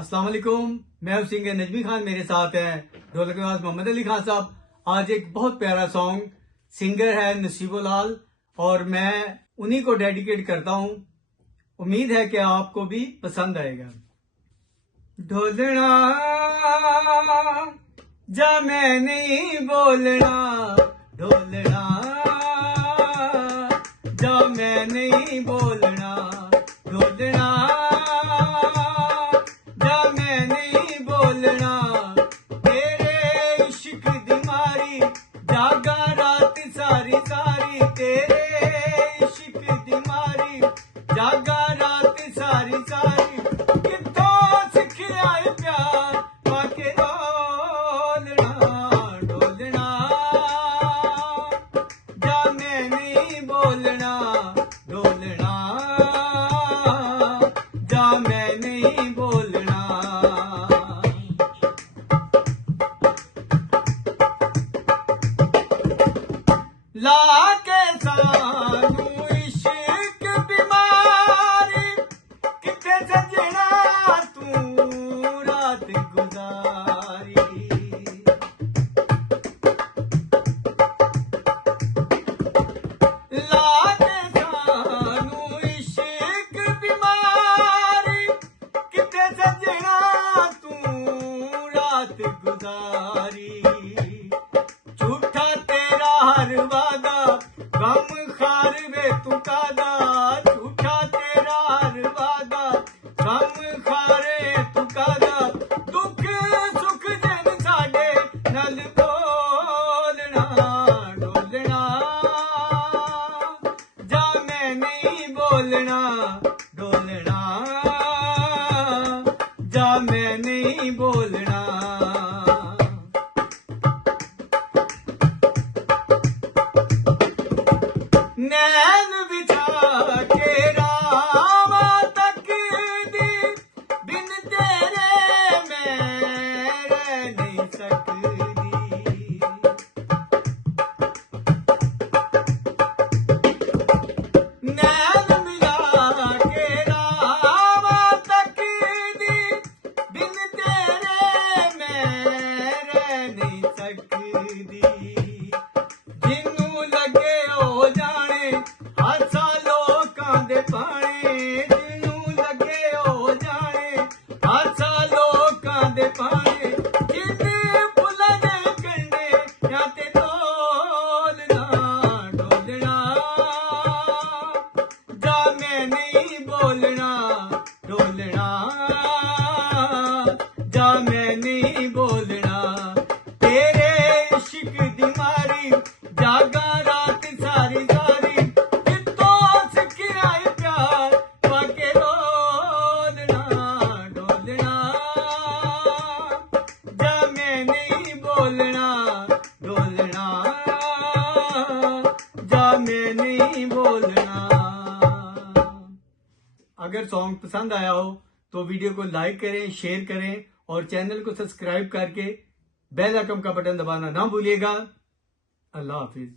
अस्सलाम वालेकुम। मैं हूं सिंगर नजमी खान, मेरे साथ हैं ढोलक नवाज मोहम्मद अली खान साहब। आज एक बहुत प्यारा सॉन्ग, सिंगर है नसीबो लाल और मैं उन्हीं को डेडिकेट करता हूं। उम्मीद है कि आपको भी पसंद आएगा। ढोलना जा मैं नहीं बोलना, ढोलना जा मैं नहीं बोलना, ढोलना जा मैं नहीं बोलना। तेरे इश्क दी मारी जागा रात सारी सारी, तेरे इश्क दी मारी जागा रात सारी सारी। कित्थों सिखिया प्यार पाके ढोलना, ढोलना जा मैं नहीं बोलना, ढोलना जा मैं नहीं बोलना। ला के सानू इश्क बीमारी, किथे सजना तू रात गुजारी। ला के सानू इश्क बीमारी, किथे सजना तू रात गुजारी। झूठा तेरा हर वादा गम खार वे तू कादा, झूठा तेरा हर वादा गम खारे तू कादा। दुख सुख जन साडे नल बोलना, ढोलना जा मैं नहीं बोलना, ढोलना जा मैं नहीं बोलना। नैन बिछा के रावा तक दी, बिन तेरे मैं रह नहीं सकती। नैन मिला के रावा तक दी, बिन तेरे मैं रह नहीं सकती। जिन्नू लगे हो जाने हासा लोकां दे पाने, जिन्नू लगे हो जाने हासा लोकां दे पाने। जिन्ने फुल्लां दे कंडे या ते ढोलना, ढोलना जा मैं नहीं बोलना, ढोलना जा मैं नहीं बोलना। तेरे इश्क दी मारी जागा रात सारी सारी, कित्थों सिखिया प्यार पाके ढोलना, ढोलना जा मैं नहीं बोलना, ढोलना जा मैं नहीं बोलना। अगर सॉन्ग पसंद आया हो तो वीडियो को लाइक करें, शेयर करें और चैनल को सब्सक्राइब करके बेल आइकन का बटन दबाना ना भूलिएगा। अल्लाह हाफिज।